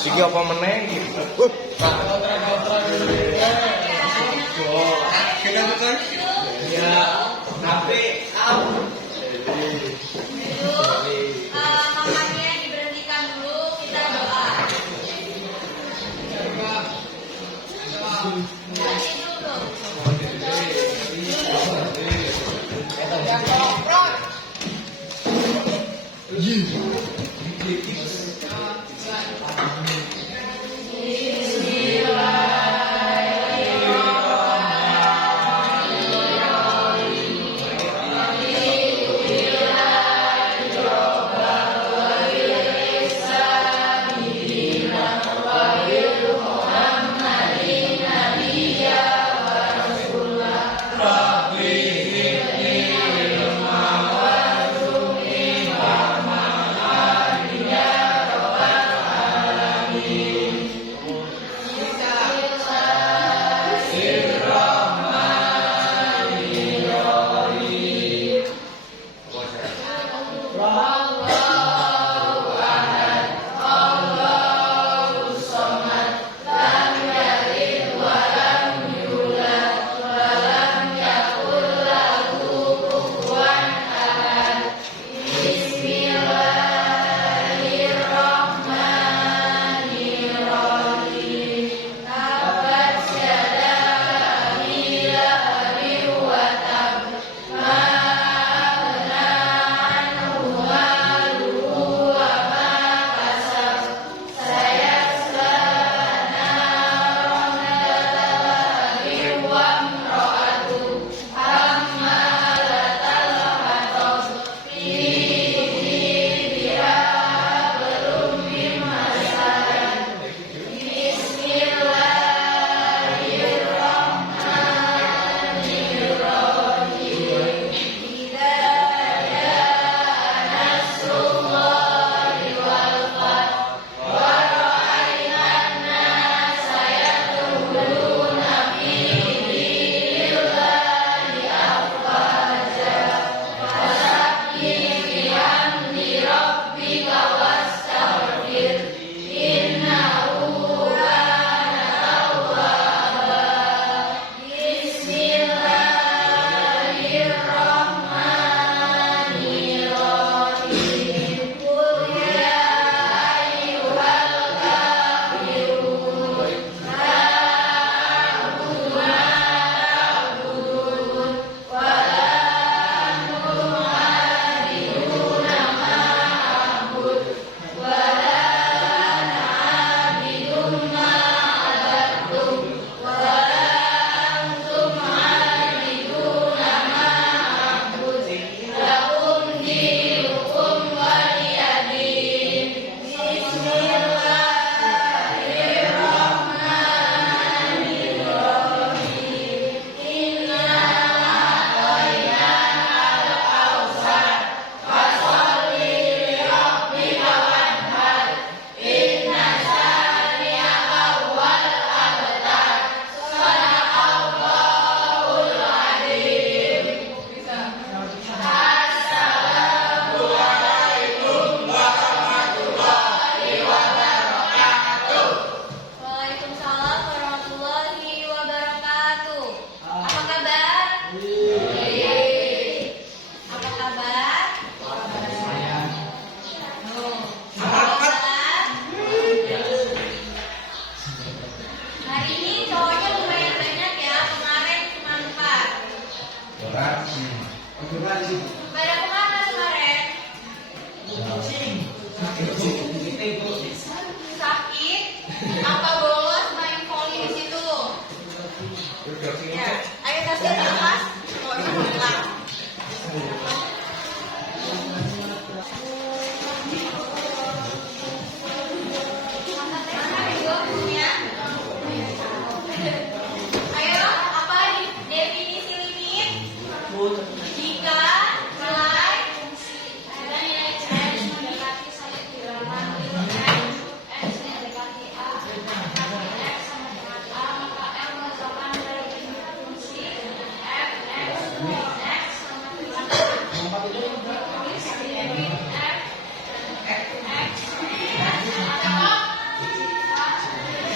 Iki apa meneh iki? Ya, tapi mamanya diberhentikan dulu, kita doa.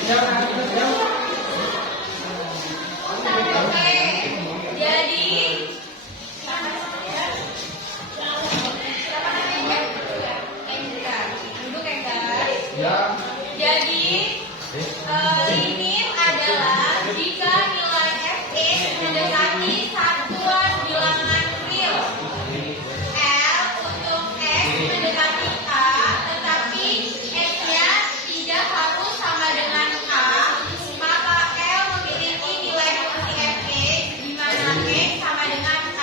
Oke, jadi duduk ya guys. Jadi limit adalah jika nilai fx mendekati satuan bilangan real. L untuk x mendekati k, tetapi x-nya tidak harus sama dengan k, maka L memiliki nilai fungsi fx di mana x sama dengan k,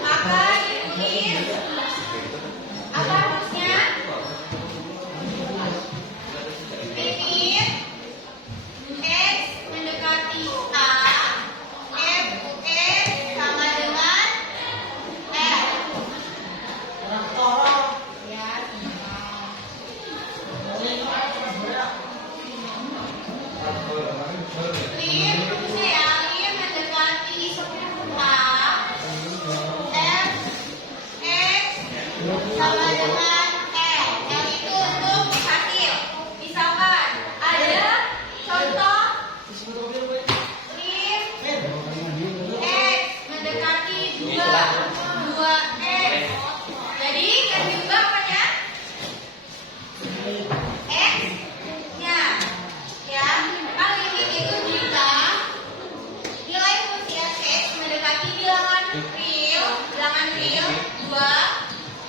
maka ditulis apa harusnya? Limit x mendekati k, fx sama dengan L. Ya, lim rumusnya ya, lim mendekati 10k, fx sama dengan L. Yang itu untuk hasil. Misalkan ada contoh lim x mendekati 2x. Jadi yang diubah apanya? X-nya. Ya, kan limit itu jika nilai fungsi fx mendekati bilangan real 2,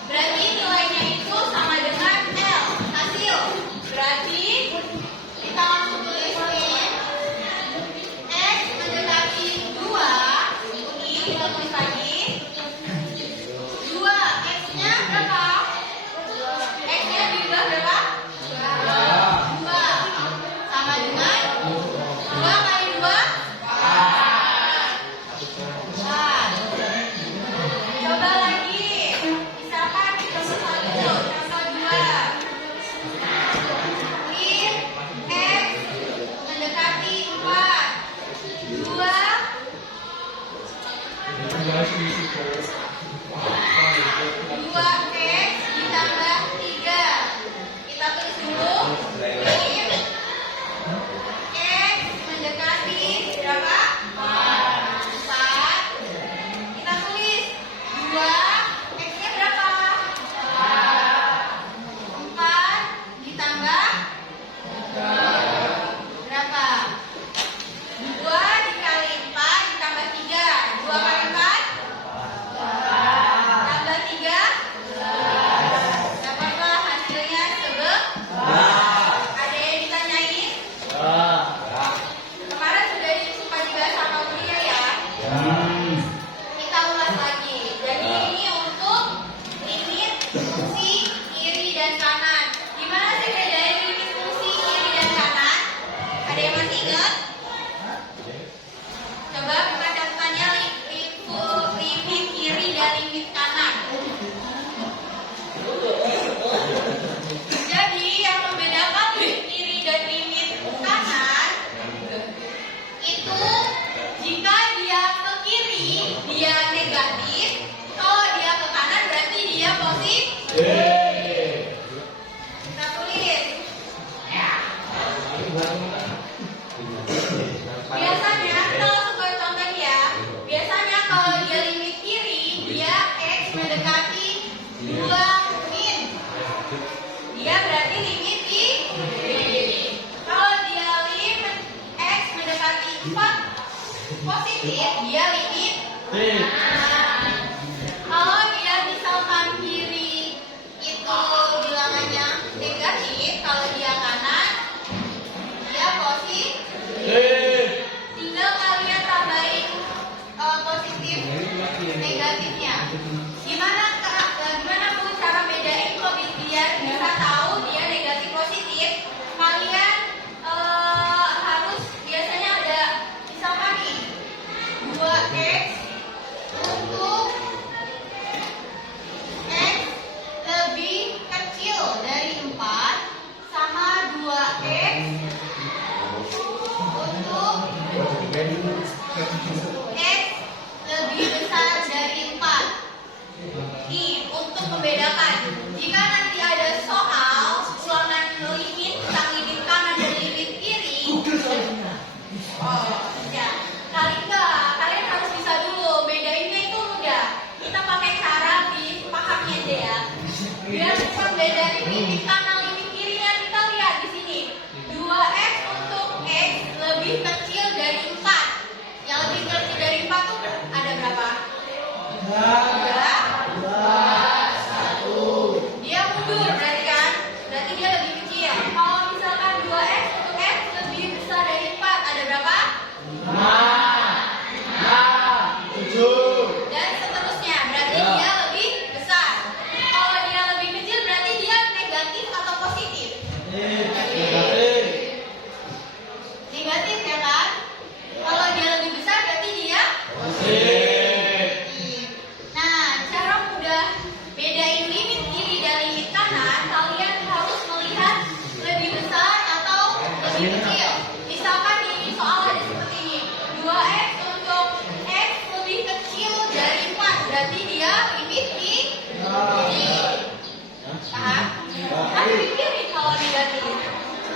berarti nilainya itu sama dengan L. Hasil. Berarti kita langsung tulisin x mendekati 2. Ini kita tulis lagi 2. X-nya berapa? X-nya diubah berapa?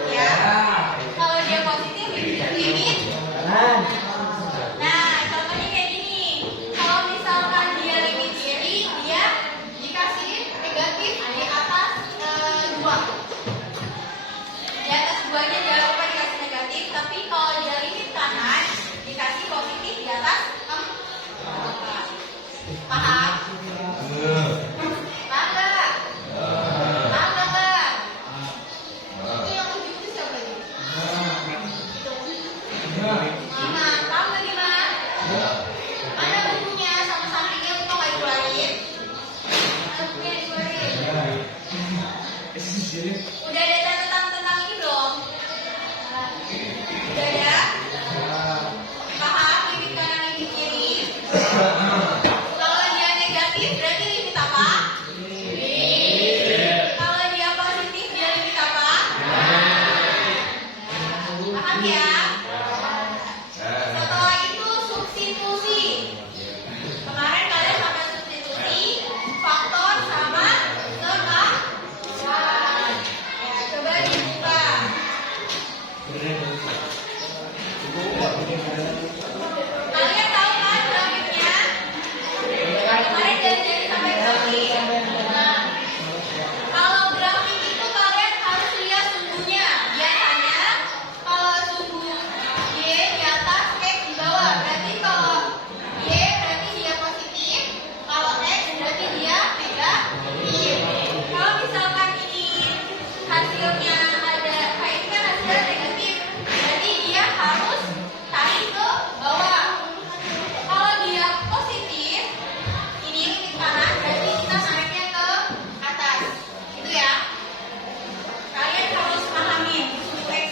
Ya. Kalau dia positif limit. Nah, contohnya kayak gini. Kalau misalkan dia limit kiri, dia dikasih negatif di atas 2. Di atas 2-nya jangan lupa dikasih negatif, tapi kalau dia limit kanan, dikasih positif di atas 4. Paham? Paham nggak? Paham nggak? Itu yang 7 itu siapa lagi? Mama, paham nggak Dimas? Mana bukunya sama sampingnya untuk nggak dikeluarin? Mana bukunya dikeluarin? Udah ada catatan tentang ini belum? Udah ada? Paham limit kanan limit kiri? Kalau dia negatif berarti limit apa? Kalau dia positif dia limit apa? Paham ya? Setelah itu substitusi. Kemarin kalian sampai substitusi faktor sama sekawan. Ya, coba dibuka. Kalian tahu kan grafiknya? Kemarin jadi sampai grafik. Nah, kalau grafik itu kalian harus lihat sumbunya. Biasanya kalau sumbu Y di atas, X di bawah. Berarti kalau Y berarti dia positif, kalau X berarti dia negatif. Kalau misalkan ini hasilnya ada, kayak ini kan hasilnya negatif, berarti dia harus tarik ke bawah. Kalau dia positif, ini limit kanan, berarti kita naiknya ke atas. Gitu ya. Kalian harus pahami sumbu X,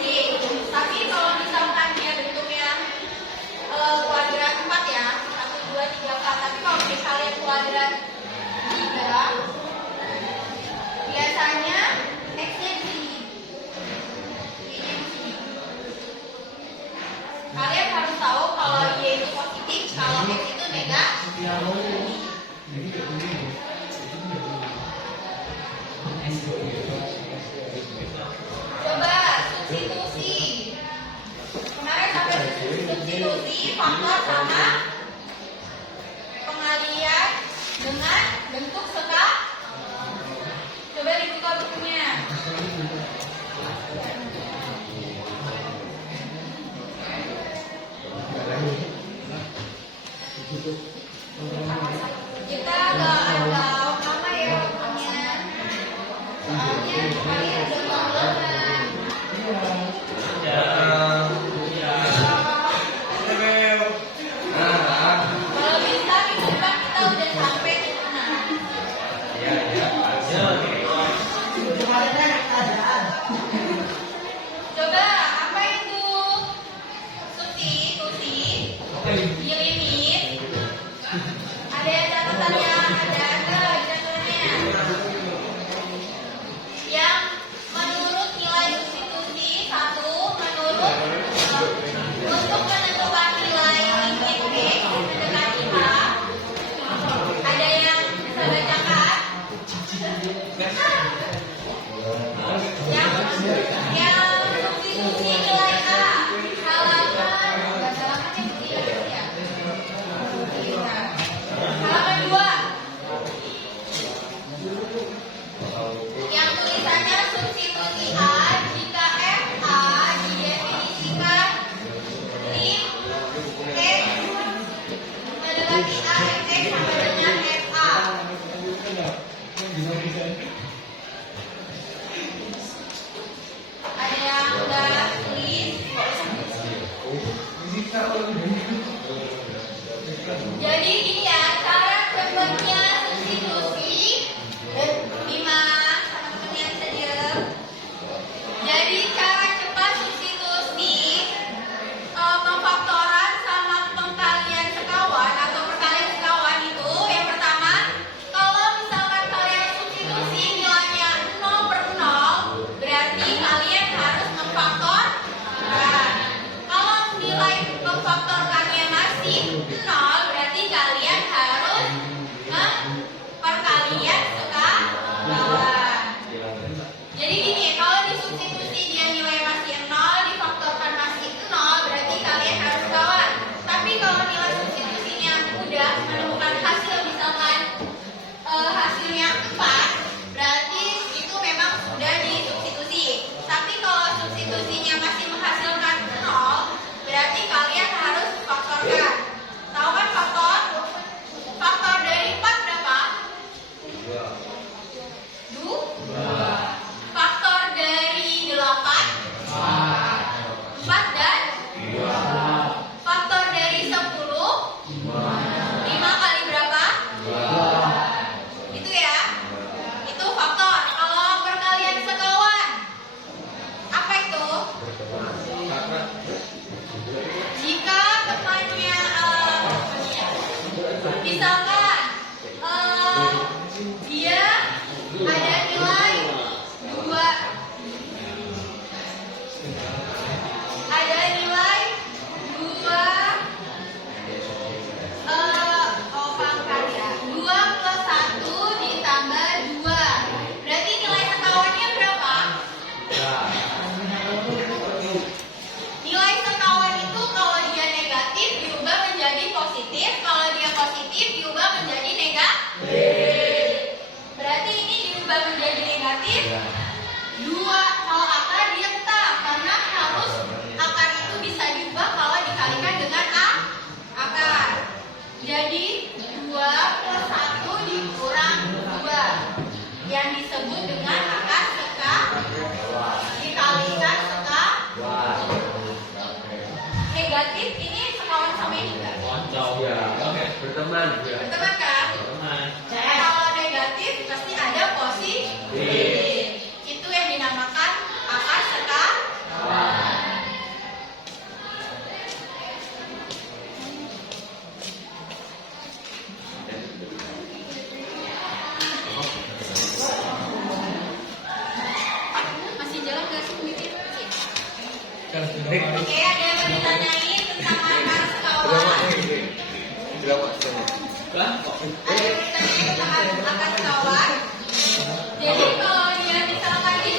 Y. Tapi kalau misalkan dia bentuknya kuadrat 4 ya, 1, 2, 3, 4. Tapi kalau misalnya kuadrat 3, biasanya X-nya di sini. Y-nya di sini. Kalian harus tahu kalau Y itu positif, kalau X itu negatif. Coba substitusi. Kemarin sampai substitusi faktor sama pengalian dengan bentuk seka. Coba dibuka bukunya. Kita agak lama ya waktunya. Soalnya kalian udah mau lelah. Kalau bisa minggu depan kita udah sampai di mana? Coba apa itu substitusi? Di limit. Ada catatannya, ada catatannya. Yang menurut nilai substitusi 1 menurut untuk menentukan nilai limit X mendekati H. Ada yang bisa bacakan? Yang substitusi nilai H halaman halaman 2. Yang tulisannya substitusi A jika FA didefinisikan lim X mendekati A X sama dengan FA. Ada yang udah tulis? Jadi gini ya, cara cepatnya substitusi. Bima sama temennya bisa diem. Jadi cara cepat substitusi pemfaktoran sama pengkalian sekawan atau perkalian sekawan itu yang pertama, kalau misalkan kalian substitusi nilainya 0/0, berarti kalian harus memfaktor. Nah, kalau nilai memfaktorkannya masih 0, berarti kalian harus perkalian sekawan. Jadi gini, kalau disubstitusi 2. Kalau akar dia tetap karena harus akar itu bisa diubah kalau dikalikan dengan akar. Jadi 2 plus 1 dikurang 2 yang disebut dengan akar dikalikan negatif. Ini sekawan sama ini enggak? Berteman. Berteman kan? Kalau negatif pasti ada positif. Itu yang dinamakan akar sekawan. Masih jalan nggak sih mikir? Oke, ada yang mau ditanyain tentang akar sekawan? Ada yang ditanyain tentang akar sekawan? Jadi kalau dia misalkan di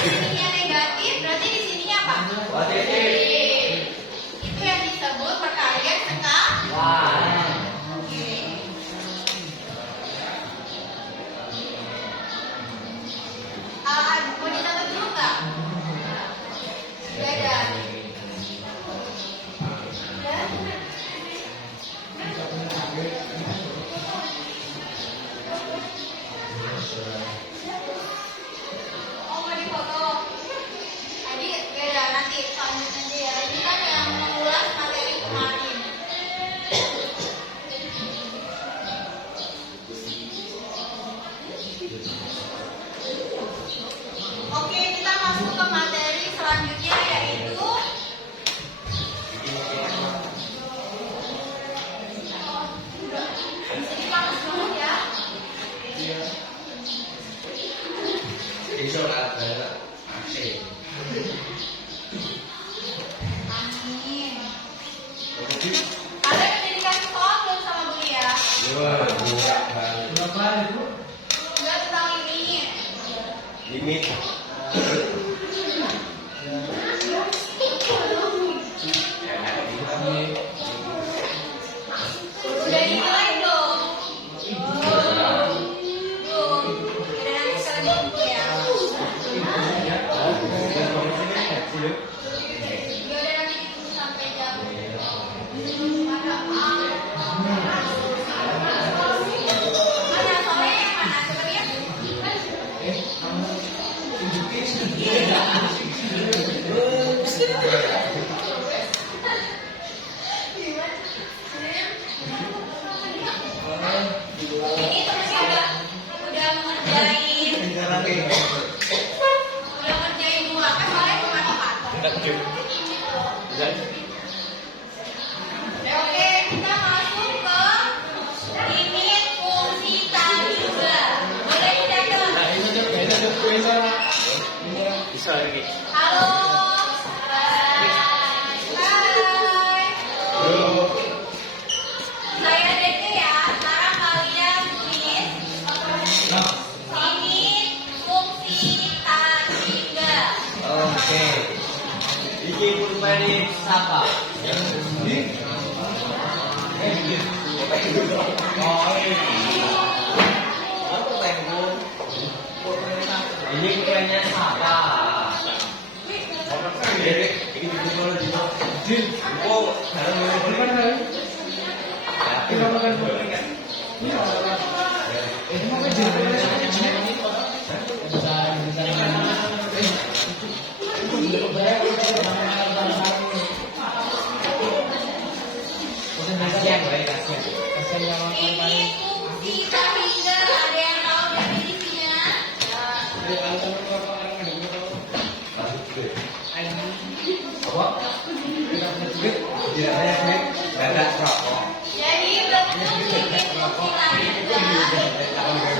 sininya negatif, berarti di sininya apa? Positif. Itu yang disebut perkalian sekawan. Oke. Mau dicatat dulu nggak? Beda. Oh, mau difoto. Tadi beda, nanti selanjutnya ya. Ini kan yang mengulas materi kemarin. Oke, kita masuk ke materi selanjutnya yaitu jadi panas banget ya. Amin. Kalian udah dikasih soal belum sama Bu ya? Enggak tentang ini. Limit. Udah dinilai dong. Belum. Udah nanti kalian buku ya. Ya udah nanti ditunggu sampai jam. Mana soalnya yang mana? Coba lihat. Ini temennya udah ngerjain dua kan soalnya cuma 4. Oke, kita masuk ke limit fungsi tadi juga. Boleh dicatat. Bisa lagi. Halo. Hai. Saya Dede ya. Sekarang kalian tulis limit fungsi tangga. Oke. Ini pulpen siapa? Ini pulpennya siapa? Ini fungsi tangga. Ada yang tahu definisinya? Jadi bentuk limit fungsi tangga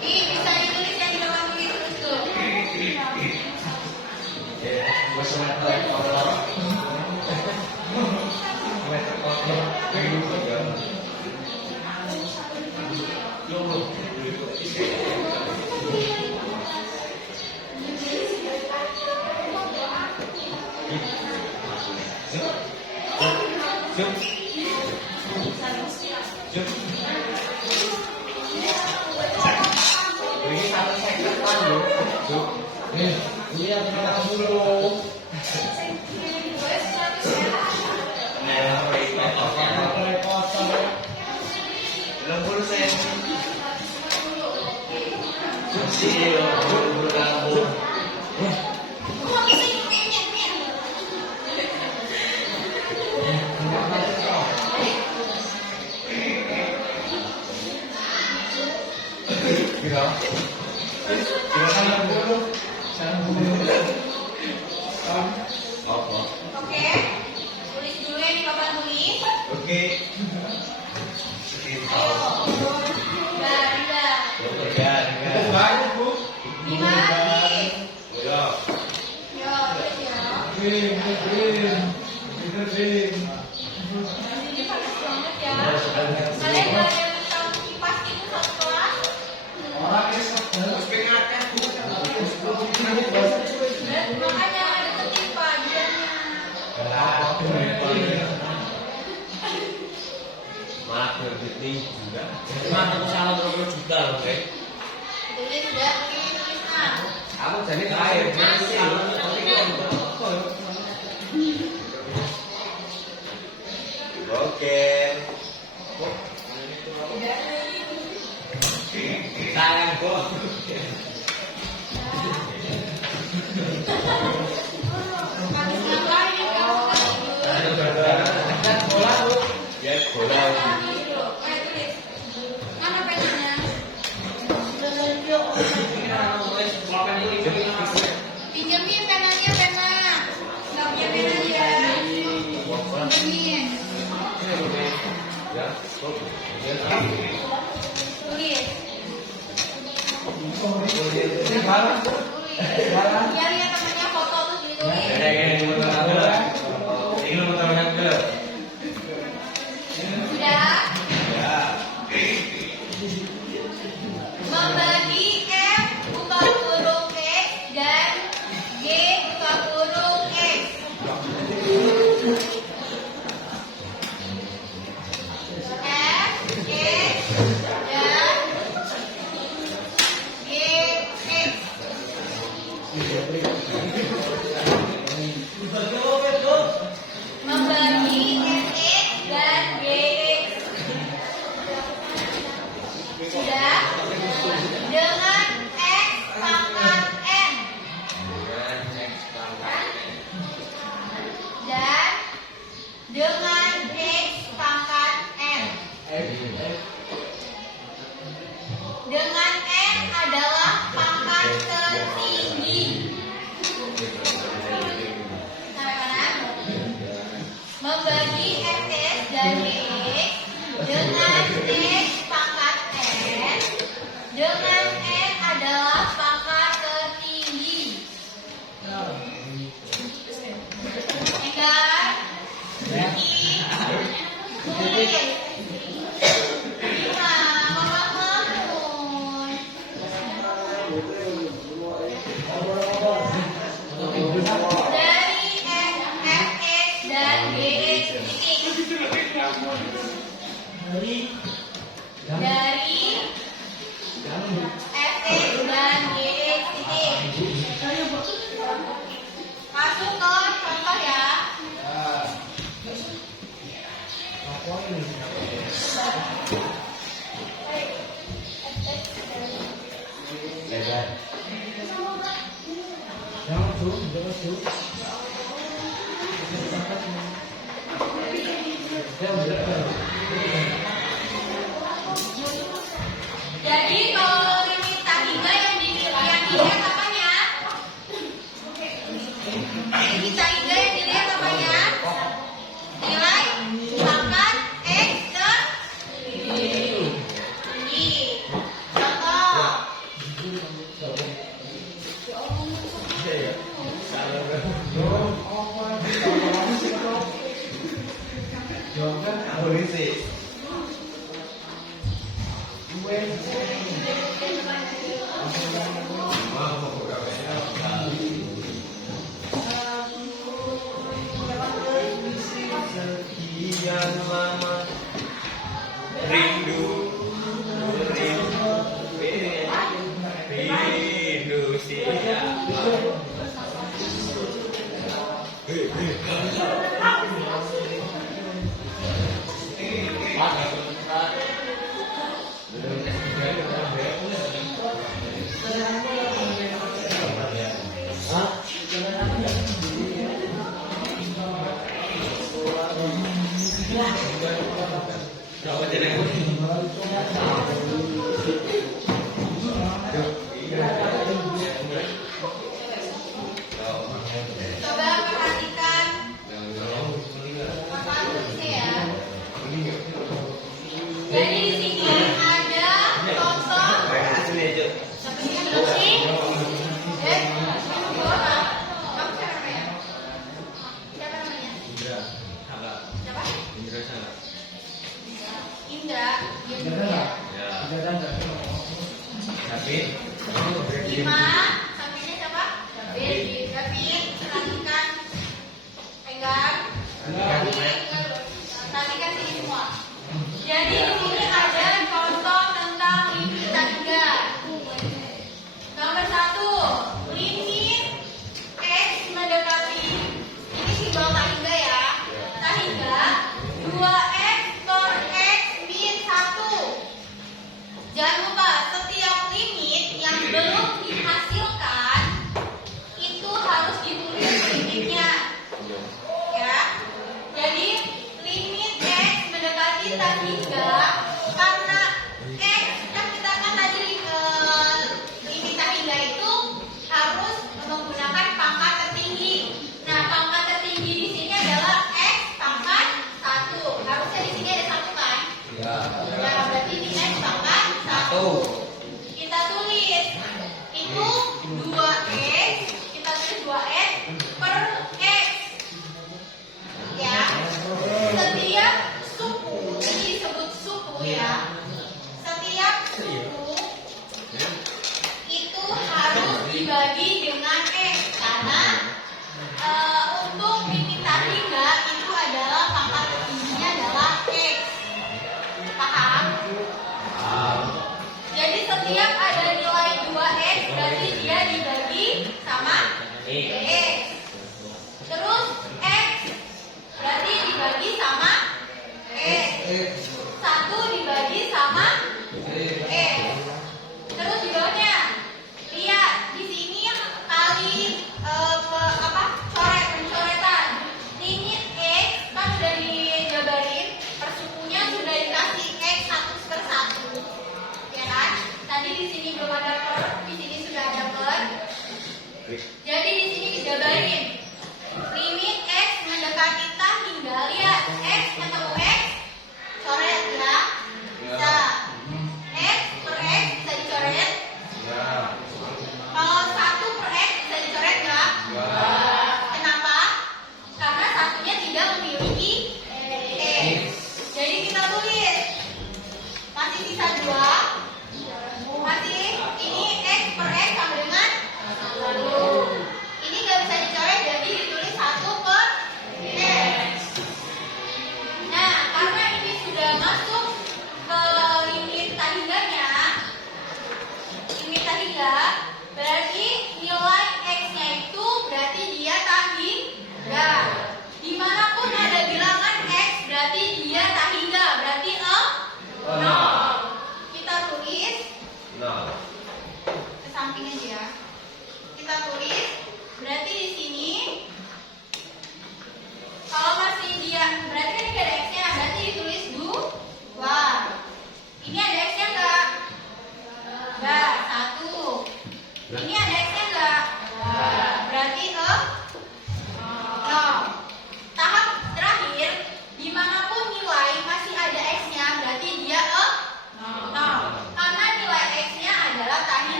Ih, bisa ditulis yang di bawah tulis tuh. Kok bisa nyet-nyet? Oke, tulis dulu ya di papan tulis. Oke. Ayo, Ganda. Dimatis. Ya. Yo, tulis ya. Ini panas banget ya. Kalian gak ada yang tahu kipas itu satu kelas? Makanya deketin pajanya. Maaf, berarti juga. Cuma aku salah 20 juta loh, guys. Tulis udah, tulis nah. Aku jadi air. Oke. Sayang kok. Habis ngapain kamu tidur? Ya, bola. Tulis. Mana penanya? Pinjemin penanya, pena. Nggak punya pena dia. Pinjemin. Ya, Tulis. tulis. Biar lihat temennya foto terus ditulis. Sudah. Membagi F buka huruf X dan G buka huruf X. F, X, dan G, X. Membagi Fx dan Gx. Sudah? Dengan X pangkat N. Dan dengan X pangkat N. Dengan N adalah pangkat tertinggi. Sampai mana? Membagi Fx dan Gx dengan X pangkat N. Dengan N adalah pangkat tertinggi. Enggar, Iki, tulis. Lima, Mama Mahmud. Dari Fx dan Gx titik. Dari Fx dan Gx titik. Masuk ke contoh ya. rindu siapa. Coba perhatikan masalah tulisnya ya. Jadi di sini ada contoh. Siapa sih yang duduk sih? Kamu siapa namanya? Siapa namanya? Siapa? Indra. Ya. Lima. Sampingnya siapa? David. Perhatikan. Pegang. Perhatikan sini semua. Jadi di sini ada contoh tentang limit tangga. Nomor 1, limit X mendekati, ini simbol tangga ya. Tangga 2X per X min 1. Jangan lupa setiap limit yang belum dihasilkan itu harus ditulis limitnya. Ya. Jadi limit X mendekati tangga karena X kan kita kan tadi limit tangga itu harus menggunakan pangkat tertinggi. Nah, pangkat tertinggi di sini adalah X pangkat 1. Harusnya di sini ada 1 kan? Ya. Nah, berarti ini X pangkat 1. Kita tulis itu 2X, kita tulis 2X per X. Ya. Setiap suku, ini disebut suku ya. Setiap suku itu harus dibagi dengan X karena untuk limit tangga itu adalah pangkat tertingginya adalah X. Paham? Jadi setiap ada nilai 2X berarti dia dibagi sama X. Terus X berarti dibagi sama X. 1 dibagi sama X. Terus di bawahnya lihat di sini kali pencoretan. Limit X kan sudah dijabarin, per sukunya sudah dikasih X 1/1. Ya kan? Tadi di sini belum ada per, di sini sudah ada per. Jadi di sini dijabarin. Limit X mendekati tangga, lihat X ketemu X, coret ya.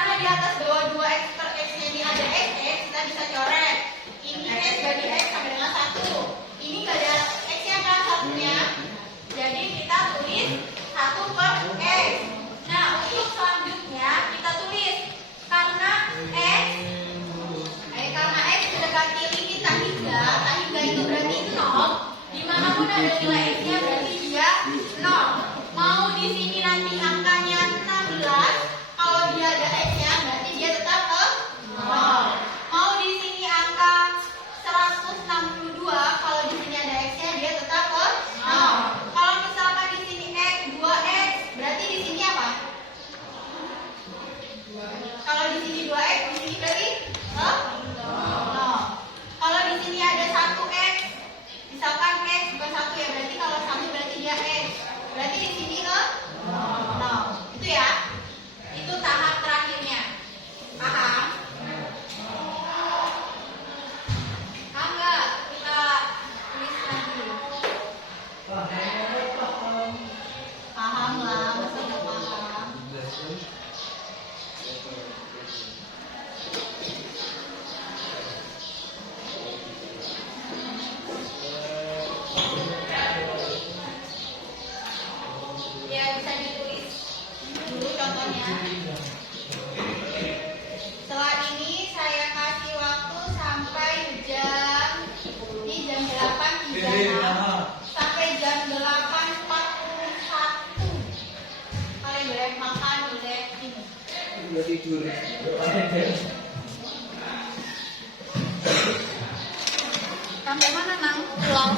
Karena di atas bawah 2x per x-nya ini ada x, kita bisa coret. Ini x bagi x sama dengan 1. Ini nggak ada x-nya kan satunya. Jadi kita tulis 1 per x. Nah, untuk selanjutnya kita tulis karena x mendekati limit tahingga itu berarti 0. Dimanapun ada nilai x-nya berarti dia 0. Mau di sini nanti angkanya 16, kalau dia ada x-nya berarti dia tetap 0. Mau di sini angka 162, kalau di sini ada x-nya dia tetap 0. Kalau misalkan di sini x 2x, berarti di sini apa? Kalau di sini 2x, di sini berarti 0. Kalau di sini ada 1x, misalkan x bukan 1 ya, berarti kalau 1 berarti dia x. Berarti di sini 0. Itu ya. Itu tahap terakhirnya. Paham? Paham nggak? Kita tulis lagi. Paham lah, masa nggak paham? Ya, bisa ditulis dulu contohnya. Setelah ini saya kasih waktu sampai jam 8.36 sampai jam 8.41. Kalian boleh makan, boleh ini. Udah tidur. Sampai mana, Nang? Pulang.